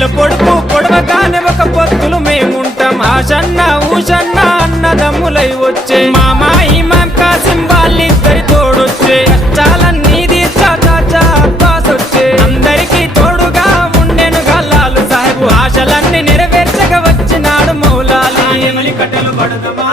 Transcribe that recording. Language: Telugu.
నెల పొడుపు పొడవగానే ఒక పొత్తులు మేముంటాం ఆషన్న ఊషన్న అన్నదమ్ములై వచ్చే మామా ఇమాం కాసిం వాళ్ళిద్దరి తోడొచ్చే చాలన్నీ చాచా అబ్బాస్ వచ్చే అందరికీ తోడుగా ఉండెను గల్లాలు సాహెబు ఆశలన్నీ నెరవేర్చక వచ్చినాడు మౌలాలి కట్టెలు పడదమా